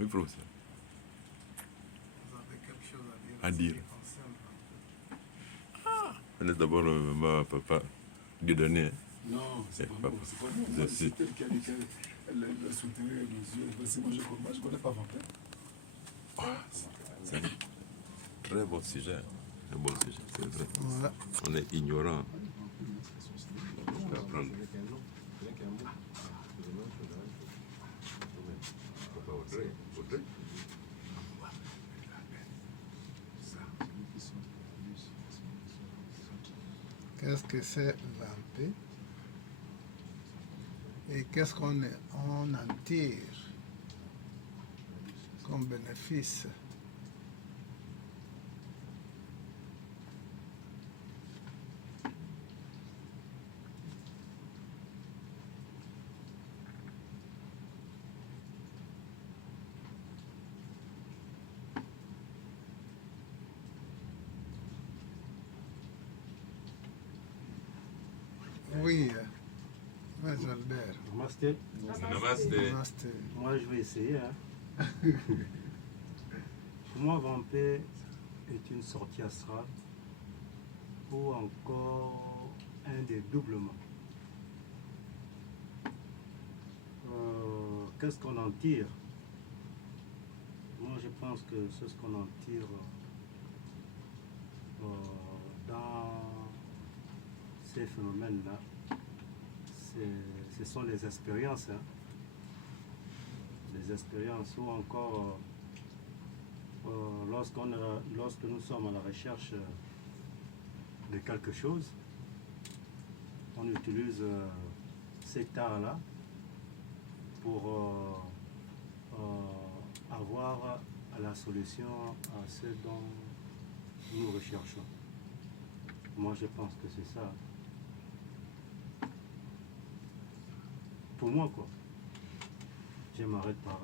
Oui, professeur. Vous avez quelque chose À à dire. dire en ce qui concerne On laisse d'abord ma papa Dieudonné. Hein. Non, c'est pas papa. moi. C'est pas moi. Je Moi, sais. c'est elle qui a dit qu'elle a soutenu nos yeux. C'est moi, je connais pas Vampin. C'est un très bon sujet. Un bon sujet, c'est vrai. Voilà. On est ignorant. On peut apprendre. Papa Audrey. Audrey. Qu'est-ce que c'est Vampé? Et qu'est-ce qu'on en tire comme bénéfice? Oui, M. Albert. Namasté. Namasté. Namaste. Moi, je vais essayer. Hein. Pour moi, Vampé est une sortie astrale ou encore un dédoublement. Qu'est-ce qu'on en tire? Moi, je pense que c'est ce qu'on en tire dans ces phénomènes-là. Ce sont les expériences. Hein. Les expériences ou encore lorsque nous sommes à la recherche de quelque chose, on utilise cet art-là pour avoir la solution à ce dont nous recherchons. Moi, je pense que c'est ça. Pour moi, quoi. Je m'arrête par là.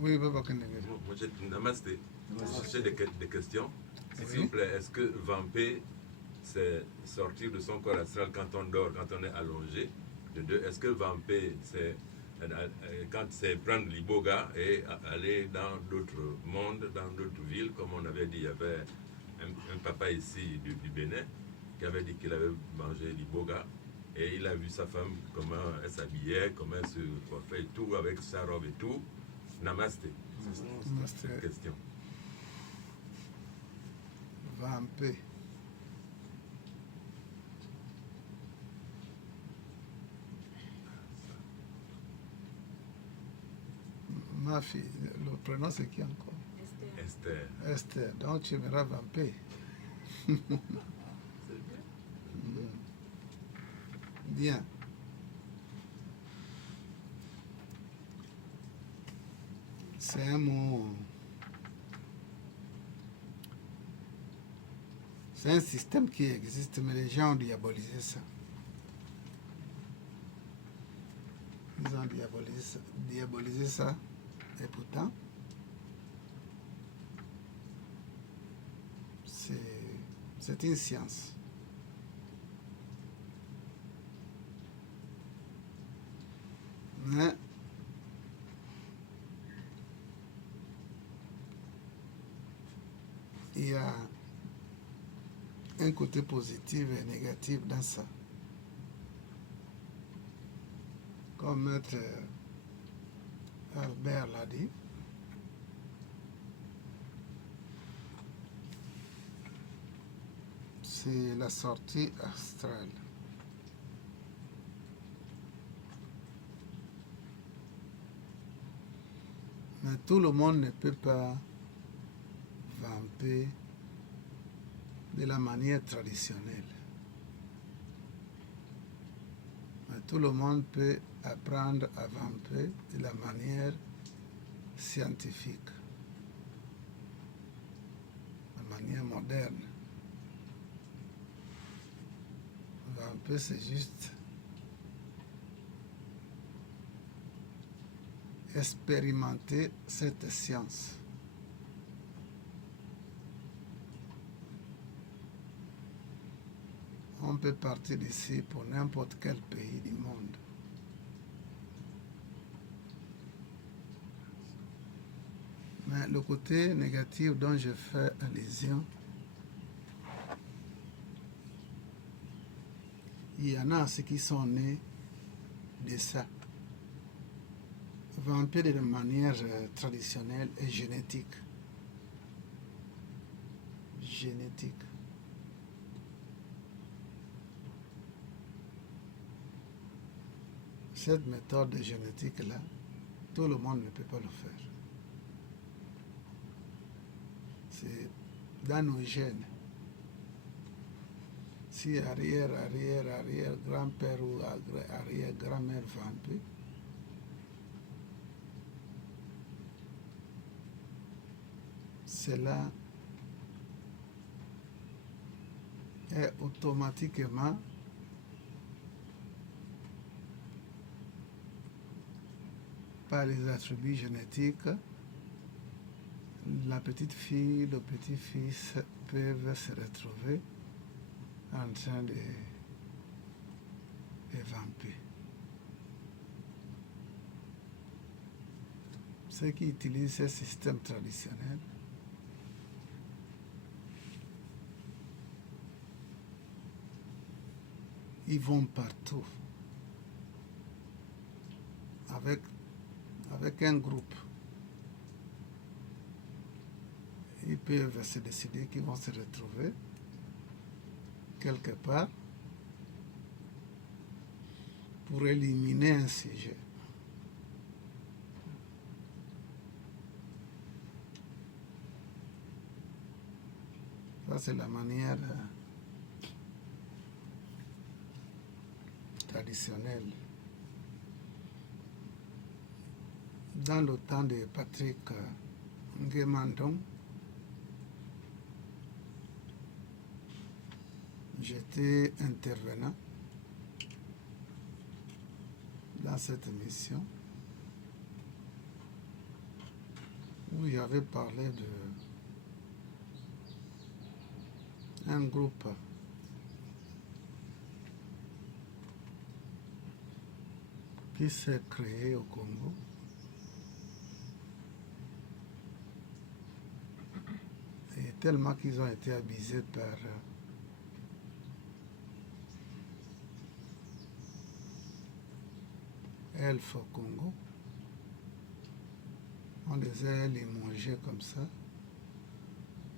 Oui, Baba Kandenge. Moi, Namasté. J'ai des questions. Oui. S'il vous plaît, est-ce que Vampé, c'est sortir de son corps astral quand on dort, quand on est allongé? De deux, est-ce que Vampé, c'est quand c'est prendre l'iboga et aller dans d'autres mondes, dans d'autres villes, comme on avait dit, il y avait un papa ici du Bénin qui avait dit qu'il avait mangé l'iboga et il a vu sa femme, comment elle s'habillait, comment elle se coiffait et tout, avec sa robe et tout. Namasté. C'est cette question. Vampé. Ma fille, le prénom c'est qui encore? Esther. Esther. Donc tu verras Vampé. Bien. C'est un mot. C'est un système qui existe, mais les gens ont diabolisé ça. Ils ont diabolisé ça. Et pourtant, c'est une science. Mais il y a un côté positif et négatif dans ça. Comme Maître Albert l'a dit, c'est la sortie astrale. Mais tout le monde ne peut pas vamper de la manière traditionnelle. Mais tout le monde peut apprendre à vamper de la manière scientifique, de manière moderne. Vamper, c'est juste expérimenter cette science. On peut partir d'ici pour n'importe quel pays du monde. Mais le côté négatif dont je fais allusion, il y en a ceux qui sont nés de ça. Vampire de manière traditionnelle et génétique. Génétique. Cette méthode génétique-là, tout le monde ne peut pas le faire. C'est dans nos gènes. Si arrière-grand-père ou arrière-grand-mère vampire, cela est automatiquement par les attributs génétiques, la petite fille, le petit-fils peuvent se retrouver en train de vamper. Ceux qui utilisent ce système traditionnel ils vont partout avec un groupe. Ils peuvent se décider qu'ils vont se retrouver quelque part pour éliminer un sujet. Ça, c'est la manière traditionnelle. Dans le temps de Patrick Nguemandong, j'étais intervenant dans cette émission où il avait parlé d'un groupe qui s'est créé au Congo et tellement qu'ils ont été abusés par Elf au Congo. On les a limogés comme ça,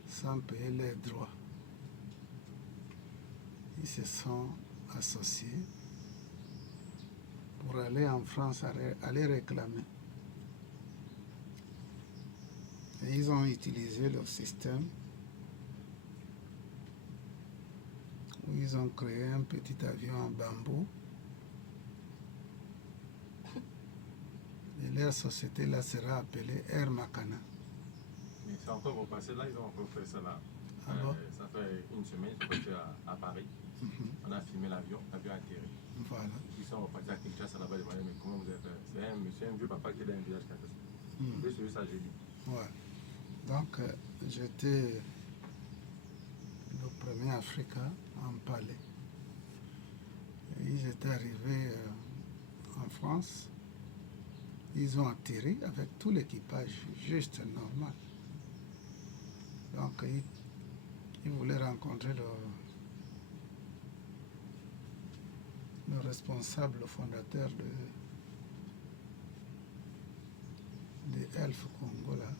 sans payer les droits. Ils se sont associés pour aller en France, aller réclamer. Et ils ont utilisé le système où ils ont créé un petit avion en bambou. Et leur société là sera appelée Air Makana. Mais c'est encore repassé là, ils ont refait ça là. Ah bon? Ça fait une semaine, je suis à Paris. On a filmé l'avion a atterri. Voilà. Ils sont repartis à Kinshasa là-bas, demandé mais comment vous avez fait? C'est un monsieur, un vieux papa qui est dans un village Kinshasa. J'ai suivi ça jeudi. Ouais. Donc j'étais le premier Africain à en parler. Et ils étaient arrivés en France. Ils ont atterri avec tout l'équipage, juste normal. Donc, ils voulaient rencontrer le responsable, le fondateur de Elf Congo, là.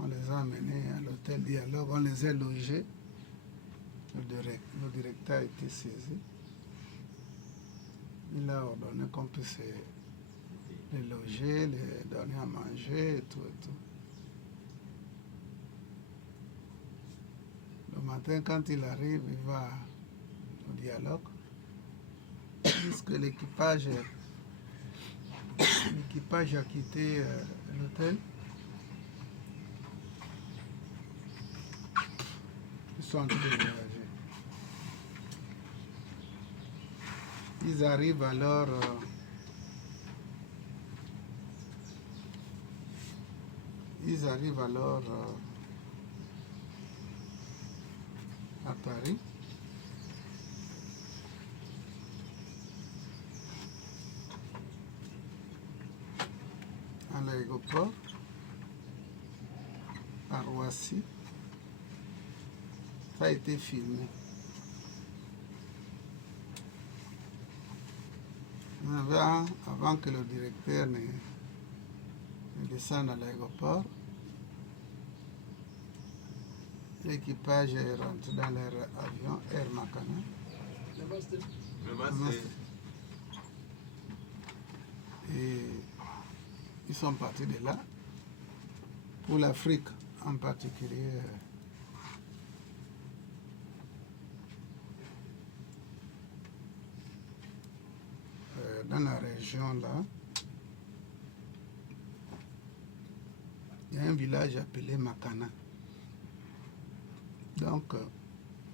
On les a amenés à l'hôtel Dialogue, on les a logés. Le directeur a été saisi. Il a ordonné qu'on puisse les loger, les donner à manger et tout et tout. Le matin, quand il arrive, il va au Dialogue. Puisque l'équipage a quitté l'hôtel, ils sont en train de voyager. Ils arrivent alors à Paris. l'aéroport à Roissy. Ça a été filmé. Avant que le directeur ne descende à l'aéroport, l'équipage est rentré dans leur avion Air Makana. Namaste. Et ils sont partis de là pour l'Afrique en particulier. Dans la région là, il y a un village appelé Makana. Donc,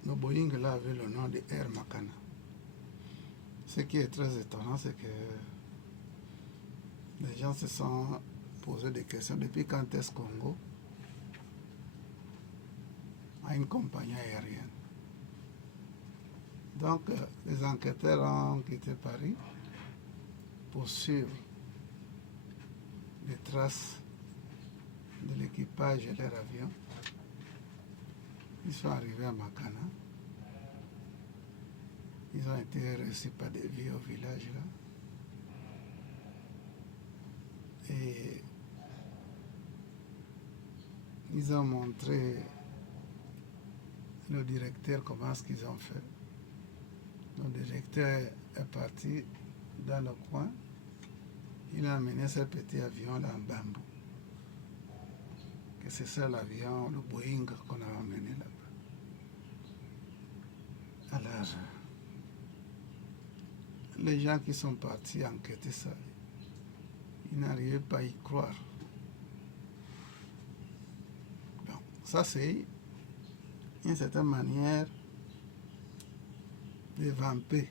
le Boeing là avait le nom de Air Makana. Ce qui est très étonnant, c'est que les gens se sont posé des questions. Depuis quand est-ce Congo a une compagnie aérienne? Donc, les enquêteurs ont quitté Paris pour suivre les traces de l'équipage et leur avion. Ils sont arrivés à Makana. Ils ont été reçus par des vieux au village là. Et ils ont montré le directeur comment est-ce qu'ils ont fait. Le directeur est parti dans le coin. Il a amené ce petit avion là en bambou. Que c'est ça l'avion, le Boeing qu'on a amené là-bas. Alors, les gens qui sont partis enquêter ça, ils n'arrivaient pas à y croire. Donc, ça c'est une certaine manière de vamper.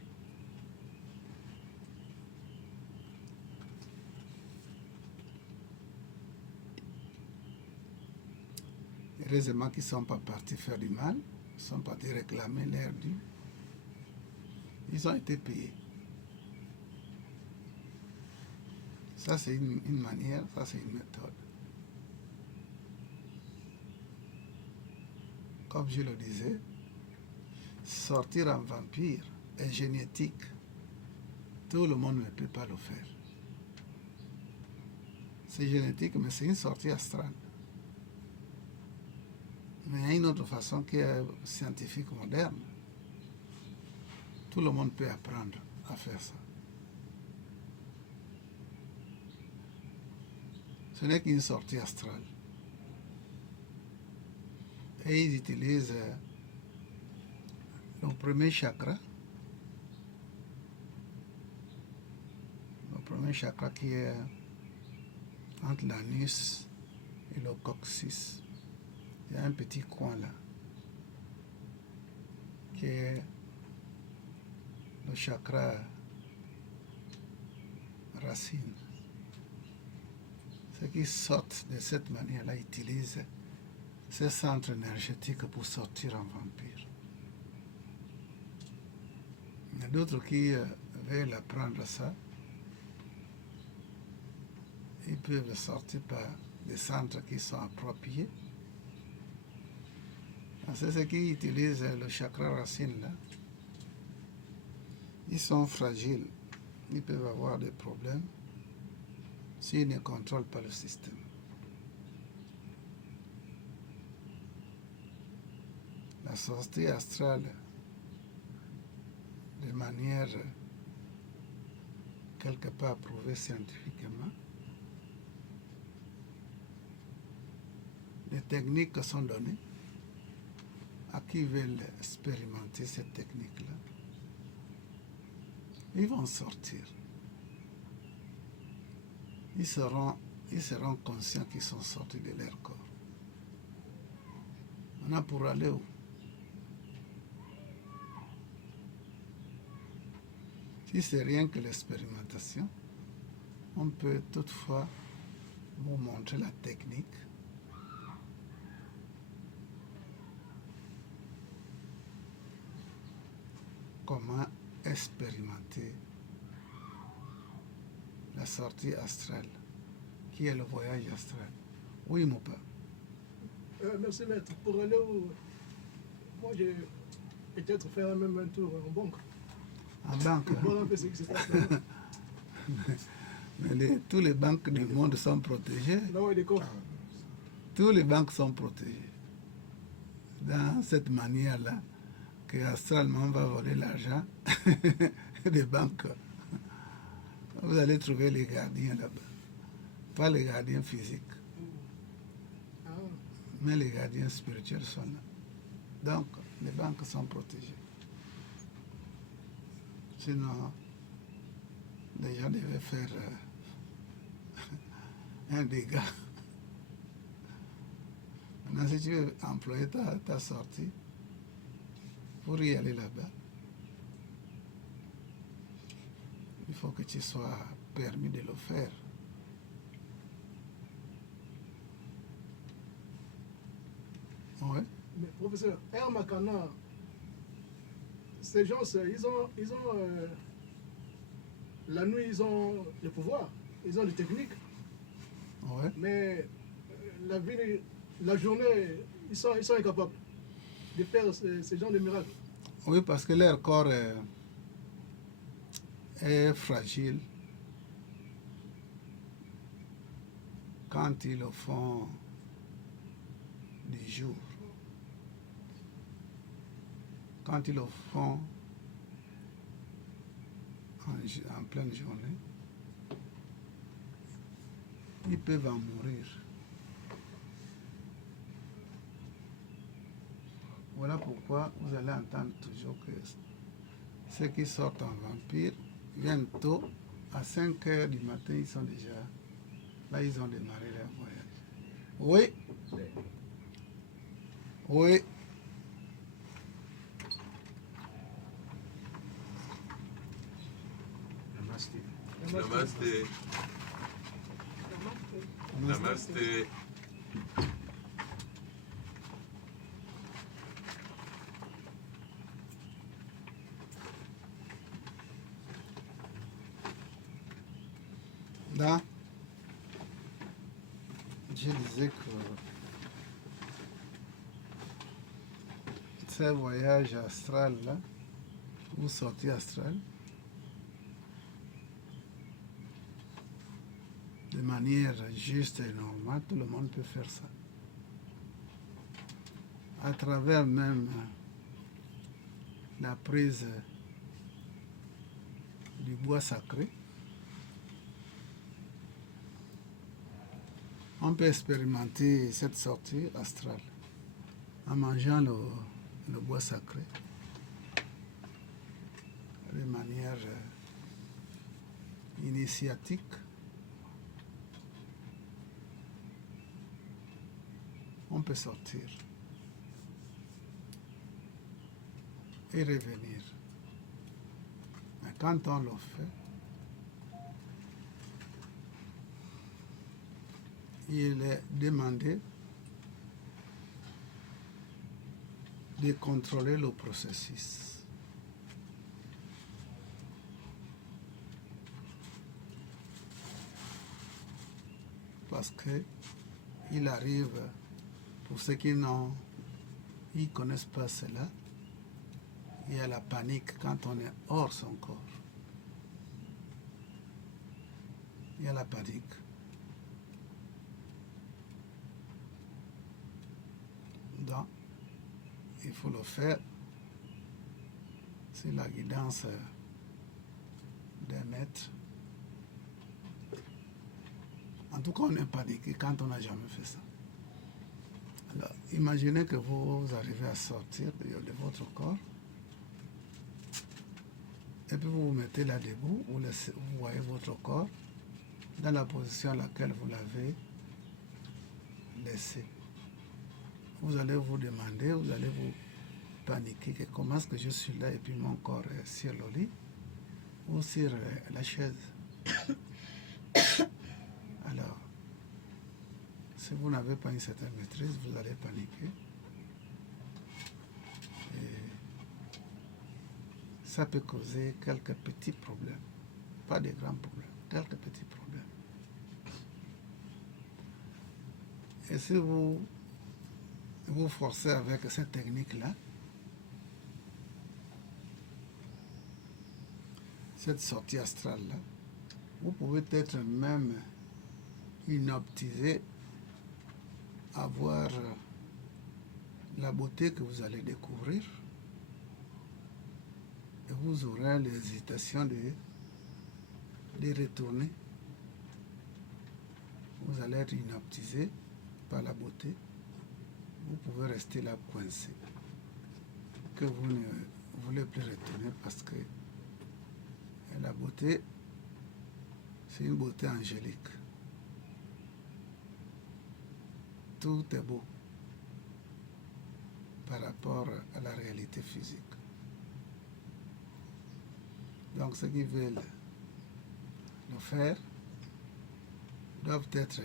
Heureusement qu'ils ne sont pas partis faire du mal, ils sont partis réclamer l'air dû. Ils ont été payés. Ça, c'est une manière, ça, c'est une méthode. Comme je le disais, sortir en vampire est génétique. Tout le monde ne peut pas le faire. C'est génétique, mais c'est une sortie astrale. Mais il y a une autre façon qui est scientifique moderne. Tout le monde peut apprendre à faire ça. Ce n'est qu'une sortie astrale. Et ils utilisent le premier chakra. Le premier chakra qui est entre l'anus et le coccyx. Il y a un petit coin là, qui est le chakra racine. Ceux qui sortent de cette manière-là utilisent ces centres énergétiques pour sortir en vampire. Il y a d'autres qui veulent apprendre ça. Ils peuvent sortir par des centres qui sont appropriés. C'est ceux qui utilisent le chakra racine là. Ils sont fragiles. Ils peuvent avoir des problèmes s'ils ne contrôlent pas le système. La sortie astrale, de manière quelque part prouvée scientifiquement, les techniques sont données à qui veulent expérimenter cette technique-là. Ils vont sortir. Ils seront conscients qu'ils sont sortis de leur corps. On a pour aller où? Si c'est rien que l'expérimentation, on peut toutefois vous montrer la technique. Comment expérimenter la sortie astrale qui est le voyage astral. Oui, mon père. Merci, maître. Pour aller où moi, j'ai peut-être faire même un tour en banque. En banque. Pour voir un peu ce qui se passe là. Mais tous les banques du monde sont protégées. Là où il y a des coffres. Tous les banques sont protégées. Dans cette manière-là, que astralement va voler l'argent des banques. Vous allez trouver les gardiens là-bas. Pas les gardiens physiques, Ah, mais les gardiens spirituels sont là. Donc, les banques sont protégées. Sinon, les gens devaient faire un dégât. Maintenant, si tu veux employer ta sortie pour y aller là-bas, il faut que tu sois permis de le faire. Oui. mais professeur, Air Makana, ces gens, ils ont la nuit, ils ont le pouvoir, ils ont des techniques, Ouais. mais la vie, la journée, ils sont incapables de faire ce genre de miracles. Oui, parce que leur corps est fragile quand ils le font du jour. Quand ils le font en pleine journée, ils peuvent en mourir. Voilà pourquoi vous allez entendre toujours que ceux qui sortent en vampire viennent tôt, à 5 heures du matin, ils sont déjà là, ils ont démarré leur voyage. Oui. Oui. Namasté. Namaste. Namaste. Là, je disais que ces voyages astrales là, ou sorties astrales, de manière juste et normale, tout le monde peut faire ça. À travers même la prise du bois sacré, on peut expérimenter cette sortie astrale en mangeant le bois sacré de manière initiatique. On peut sortir et revenir. Mais quand on le fait, il est demandé de contrôler le processus. Parce que il arrive, pour ceux qui ne connaissent pas cela, il y a la panique quand on est hors son corps. Il y a la panique. Donc, il faut le faire. C'est la guidance des maîtres. En tout cas, on est paniqué quand on n'a jamais fait ça. Alors, imaginez que vous arrivez à sortir de votre corps et puis vous vous mettez là debout, vous voyez votre corps dans la position à laquelle vous l'avez laissé. Vous allez vous demander, vous allez vous paniquer que comment est-ce que je suis là et puis mon corps est sur le lit ou sur la chaise. Alors, si vous n'avez pas une certaine maîtrise, vous allez paniquer. Et ça peut causer quelques petits problèmes. Pas de grands problèmes, quelques petits problèmes. Et si vous vous forcez avec cette technique-là, cette sortie astrale-là, vous pouvez être même inaptisé à voir la beauté que vous allez découvrir. Et vous aurez l'hésitation de retourner. Vous allez être inaptisé par la beauté. Vous pouvez rester là coincé. Que vous ne voulez plus retourner parce que la beauté, c'est une beauté angélique. Tout est beau par rapport à la réalité physique. Donc ceux qui veulent le faire doivent être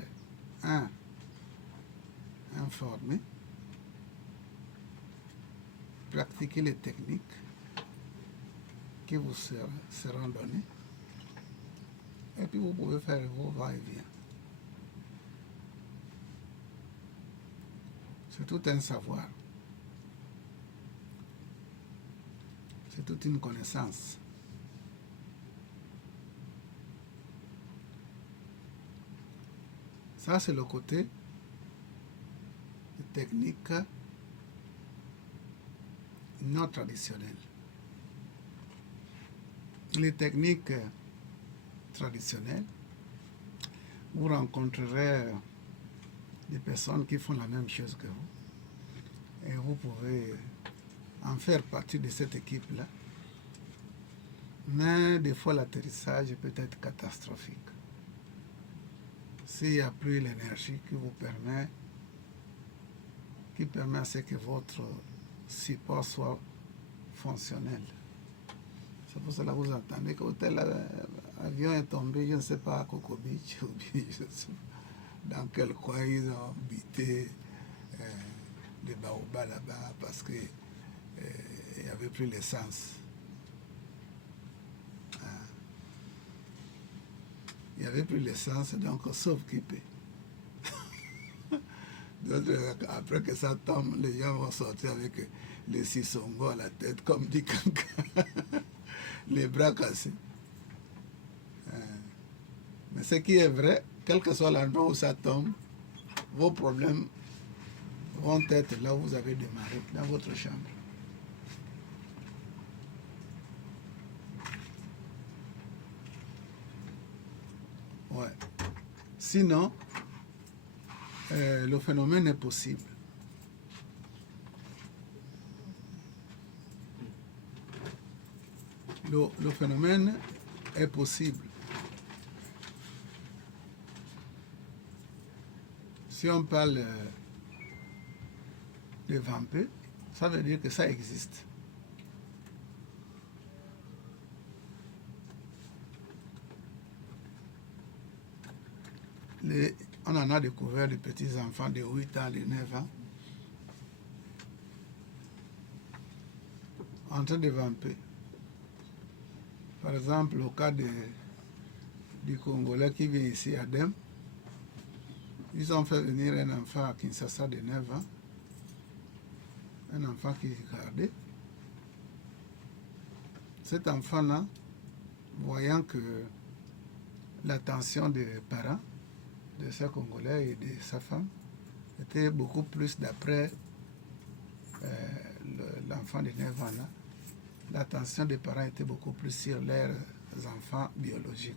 informés, pratiquer les techniques qui vous seront données, et puis vous pouvez faire vos va-et-vient. C'est tout un savoir. C'est toute une connaissance. Ça, c'est le côté technique non traditionnelle. Les techniques traditionnelles, vous rencontrerez des personnes qui font la même chose que vous. Et vous pouvez en faire partie de cette équipe-là. Mais des fois, l'atterrissage peut être catastrophique. S'il n'y a plus l'énergie qui permet à ce que votre support soit fonctionnel. C'est pour cela que vous entendez que tel avion est tombé, je ne sais pas, à Coco Beach, ou bien je sais pas dans quel coin ils ont habité des baobabs là-bas parce qu'il n'y avait plus l'essence. Il n'y avait plus l'essence, donc sauf qui paie. Après que ça tombe, les gens vont sortir avec les sissongos à la tête, comme dit Kanka, les bras cassés. Mais ce qui est vrai, quel que soit l'endroit où ça tombe, vos problèmes vont être là où vous avez démarré, dans votre chambre. Ouais. Sinon, le phénomène est possible. Le phénomène est possible. Si on parle de vampires, ça veut dire que ça existe. On en a découvert des petits-enfants de 8 ans, de 9 ans, en train de vamper. Par exemple, au cas du Congolais qui vient ici à Dem, ils ont fait venir un enfant à Kinshasa de 9 ans, un enfant qui regardait. Cet enfant-là, voyant que l'attention des parents, de ce Congolais et de sa femme, était beaucoup plus d'après l'enfant de 9 ans là. L'attention des parents était beaucoup plus sur leurs enfants biologiques.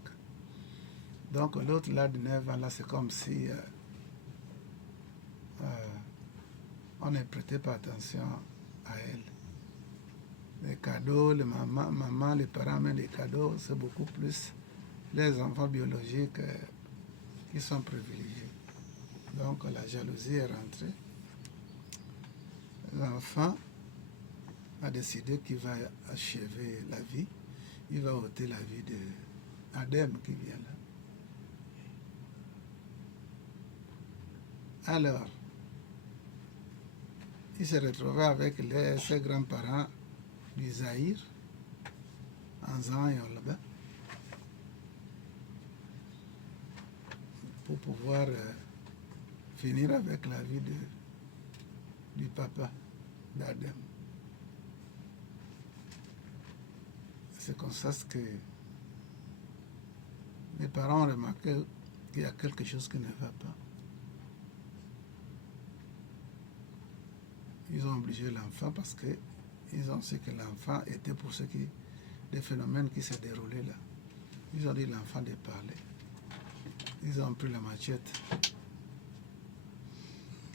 Donc l'autre là de 9 ans là, c'est comme si on ne prêtait pas attention à elle. Les cadeaux, les maman, les parents mettent des cadeaux, c'est beaucoup plus les enfants biologiques qui sont privilégiés. Donc la jalousie est rentrée. L'enfant a décidé qu'il va achever la vie. Il va ôter la vie d'Adam qui vient là. Alors, il s'est retrouvé avec ses grands-parents du Zaïre, en Zan et Olba, pour pouvoir finir avec la vie du papa d'Adam. C'est comme ça que les parents ont remarqué qu'il y a quelque chose qui ne va pas. Ils ont obligé l'enfant parce qu'ils ont su que l'enfant était pour ce qui, des phénomènes qui se déroulaient là. Ils ont dit l'enfant de parler. Ils ont pris la machette.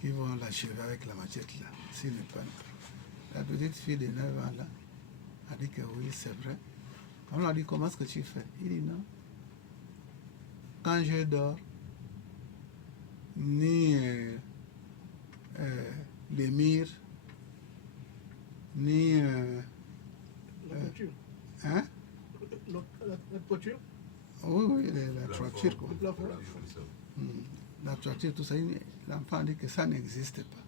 Ils vont l'achever avec la machette là, s'il n'est pas. La petite fille de 9 ans là a dit que oui, c'est vrai. On lui a dit comment est-ce que tu fais? Il dit non. Quand je dors, ni les murs, ni La toiture. hein? La toiture. Oui, la toiture quoi. Le plafond. La toiture, tout ça, l'enfant dit que ça n'existe pas.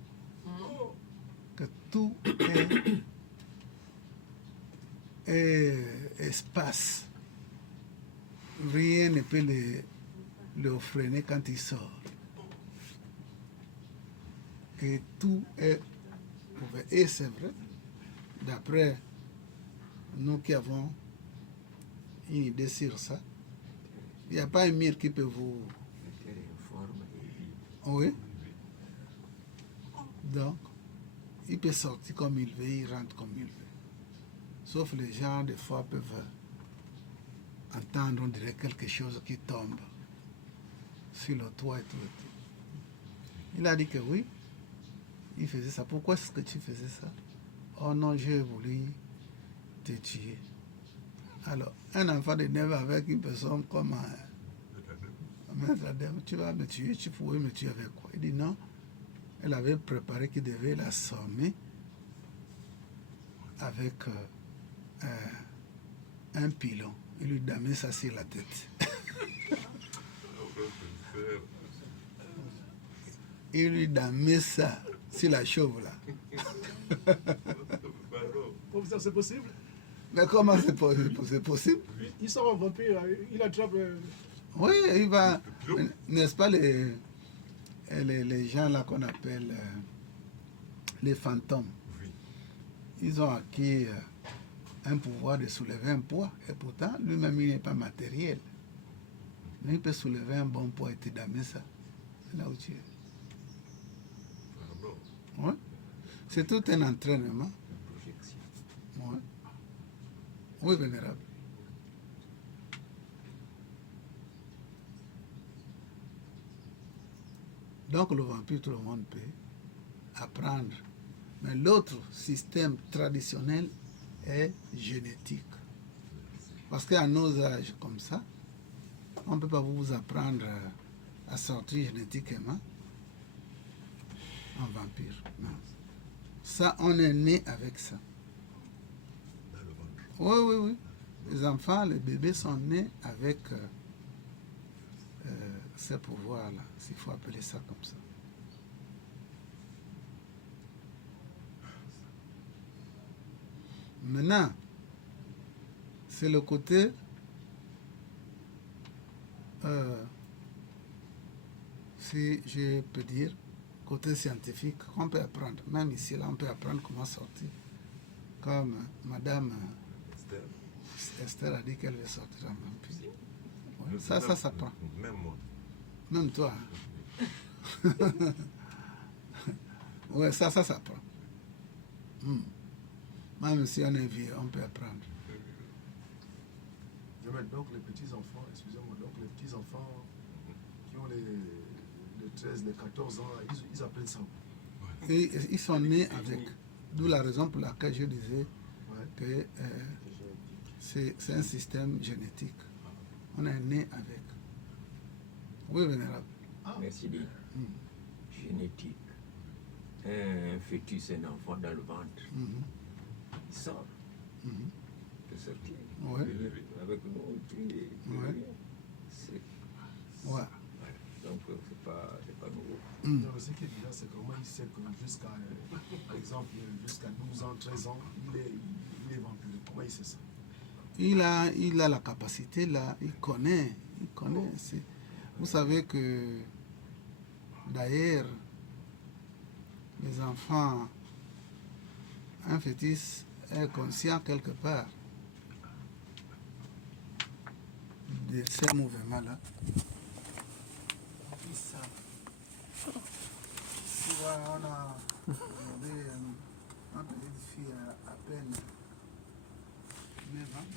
Que tout est espace. Rien ne peut le freiner quand il sort. Et tout est ouvert. Et c'est vrai, d'après nous qui avons une idée sur ça, il n'y a pas un mur qui peut vous... Oui. Donc, il peut sortir comme il veut, il rentre comme il veut. Sauf les gens, des fois, peuvent entendre, on dirait, quelque chose qui tombe sur le toit et tout. Il a dit que oui, il faisait ça. Pourquoi est-ce que tu faisais ça? Oh non, j'ai voulu te tuer. Alors, un enfant de 9 ans avec une personne comme Maître Adem, tu vas me tuer, tu pouvais me tuer avec quoi? Il dit non. Elle avait préparé qu'il devait l'assommer avec un pilon. Il lui damait ça sur la tête. Il lui damait ça sur la chauve là. Professeur, c'est possible? Mais comment c'est possible? C'est possible? Il sort un vampire, il attrape. Oui, il va. N'est-ce pas les gens là qu'on appelle les fantômes? Ils ont acquis un pouvoir de soulever un poids. Et pourtant, lui-même, il n'est pas matériel. Mais il peut soulever un bon poids et te damer ça. C'est là où tu es. Ouais. C'est tout un entraînement. Ouais. Oui, vénérable. Donc le vampire, tout le monde peut apprendre. Mais l'autre système traditionnel est génétique. Parce qu'à nos âges comme ça, on ne peut pas vous apprendre à sortir génétiquement en vampire. Non. Ça, on est né avec ça. Oui. Les enfants, les bébés sont nés avec ces pouvoirs-là, s'il faut appeler ça comme ça. Maintenant, c'est le côté si je peux dire, côté scientifique, qu'on peut apprendre. Même ici, là, on peut apprendre comment sortir. Comme Madame Esther a dit qu'elle veut sortir en vampire. Ouais, ça s'apprend. Même moi. Même toi. Oui, ça s'apprend. Même si on est vieux, on peut apprendre. Donc les petits-enfants, excusez-moi, donc les petits-enfants qui ont les 13, les 14 ans, ils apprennent ça. Et ils sont nés avec. D'où la raison pour laquelle je disais que c'est un système génétique. On est né avec. Oui, vénérable. Merci bien. Génétique. Un fœtus, un enfant dans le ventre, il sort. Il peut sortir. Ouais. Avec nous, puis c'est. Ouais. Voilà. Donc, c'est pas nouveau. Non, ce qui est bizarre, c'est comment il sait que jusqu'à, par exemple, jusqu'à 12 ans, 13 ans, il est vampire. Comment il sait ça? Il a la capacité là, il connaît. Vous savez que D'ailleurs, les enfants, un fœtus est conscient quelque part de ces mouvements-là. Ils savent. Tu vois, on a regardé une petite fille à peine 9 ans.